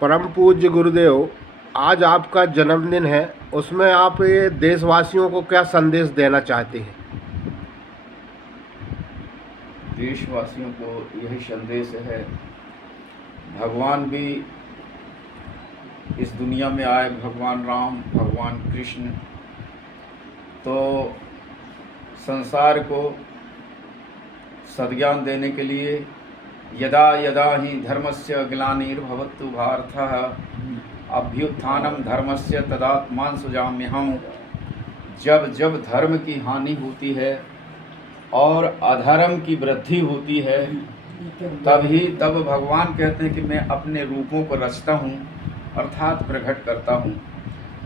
परम पूज्य गुरुदेव, आज आपका जन्मदिन है, उसमें आप ये देशवासियों को क्या संदेश देना चाहते हैं? देशवासियों को यही संदेश है, भगवान भी इस दुनिया में आए, भगवान राम, भगवान कृष्ण, तो संसार को सद्ज्ञान देने के लिए यदा यदा ही धर्मस्य ग्लानिर्भवतु भारतः अभ्युत्थानम धर्मस्य तदात्मान सुजाम्यहम्। जब जब धर्म की हानि होती है और अधर्म की वृद्धि होती है, तब भगवान कहते हैं कि मैं अपने रूपों को रचता हूँ, अर्थात प्रकट करता हूँ।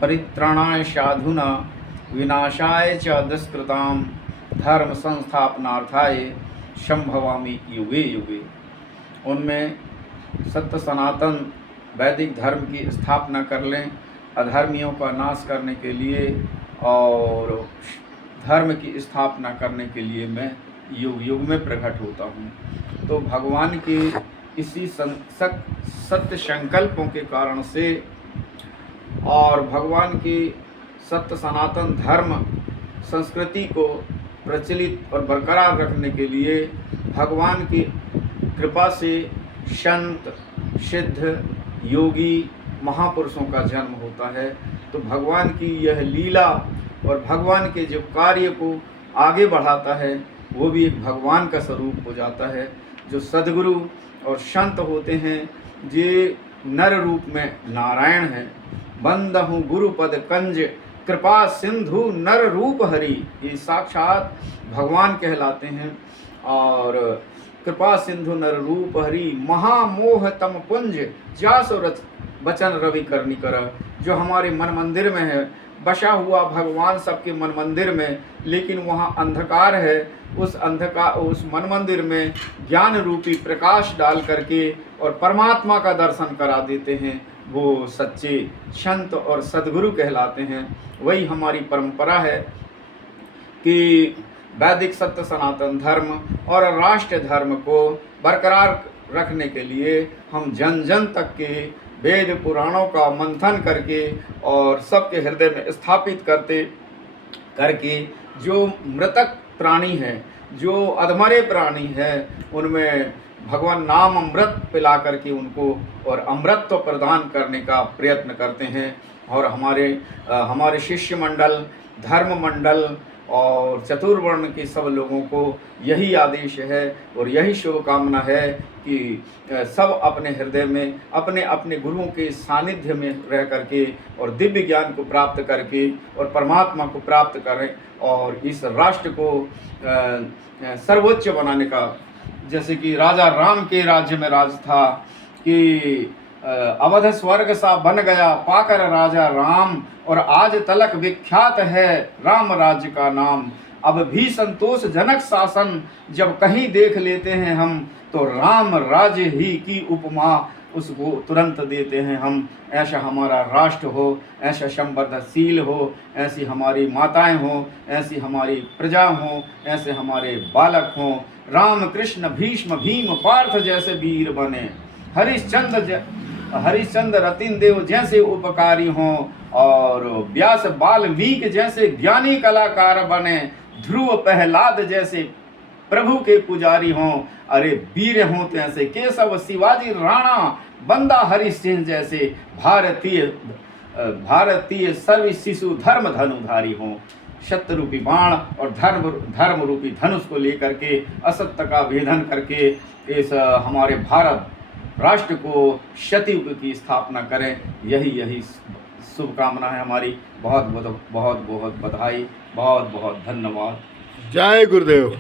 परित्राणाय साधुना विनाशाय च दुष्कृताम धर्म संस्थापनार्थाय संभवामि युगे युगे। उनमें सत्य सनातन वैदिक धर्म की स्थापना कर लें, अधर्मियों का नाश करने के लिए और धर्म की स्थापना करने के लिए मैं युग युग में प्रकट होता हूँ। तो भगवान के इसी सत्य संकल्पों के कारण से और भगवान की सत्य सनातन धर्म संस्कृति को प्रचलित और बरकरार रखने के लिए भगवान की कृपा से संत, सिद्ध, योगी, महापुरुषों का जन्म होता है। तो भगवान की यह लीला और भगवान के जो कार्य को आगे बढ़ाता है वो भी एक भगवान का स्वरूप हो जाता है। जो सद्गुरु और संत होते हैं, ये नर रूप में नारायण हैं। बंदहु गुरुपद कंज कृपा सिंधु नर रूप हरि, ये साक्षात भगवान कहलाते हैं। और कृपा सिंधु नर रूप हरि महामोह तम पुंज जासो बचन रवि करनी कर। जो हमारे मन मंदिर में है, बसा हुआ भगवान सबके मन मंदिर में, लेकिन वहाँ अंधकार है। उस मन मंदिर में ज्ञान रूपी प्रकाश डाल करके और परमात्मा का दर्शन करा देते हैं, वो सच्चे संत और सद्गुरु कहलाते हैं। वही हमारी परंपरा है कि वैदिक सत्य सनातन धर्म और राष्ट्र धर्म को बरकरार रखने के लिए हम जन जन तक के वेद पुराणों का मंथन करके और सबके हृदय में स्थापित करके जो मृतक प्राणी है, जो अधमरे प्राणी है, उनमें भगवान नाम अमृत पिला करके उनको और अमृत प्रदान करने का प्रयत्न करते हैं। और हमारे शिष्य मंडल, धर्म मंडल और चतुर्वर्ण के सब लोगों को यही आदेश है और यही शुभकामना है कि सब अपने हृदय में अपने अपने गुरुओं के सानिध्य में रह करके और दिव्य ज्ञान को प्राप्त करके और परमात्मा को प्राप्त करें और इस राष्ट्र को सर्वोच्च बनाने का, जैसे कि राजा राम के राज्य में राज था कि अवध स्वर्ग सा बन गया पाकर राजा राम, और आज तलक विख्यात है राम राज्य का नाम। अब भी संतोषजनक शासन जब कहीं देख लेते हैं हम, तो राम राज्य ही की उपमा उसको तुरंत देते हैं हम। ऐसा हमारा राष्ट्र हो, ऐसा संवर्धनशील हो, ऐसी हमारी माताएं हो, ऐसी हमारी प्रजा हो, ऐसे हमारे बालक हों। राम कृष्ण भीष्म भीम पार्थ जैसे वीर बने, हरिश्चंद्र रतिन देव जैसे उपकारी हों, और व्यास वाल्मीकि जैसे ज्ञानी कलाकार बने, ध्रुव प्रहलाद जैसे प्रभु के पुजारी हों। अरे वीर हों तो ऐसे केशव शिवाजी राणा, बंदा हरिश्चंद्र जैसे भारतीय सर्व शिशु धर्म धनुधारी हों। सत्य रूपी बाण और धर्म रूपी धनुष को लेकर के असत्य का भेदन करके इस हमारे भारत राष्ट्र को सतयुग की स्थापना करें। यही शुभकामना है हमारी। बहुत बहुत बधाई, बहुत बहुत धन्यवाद। जय गुरुदेव।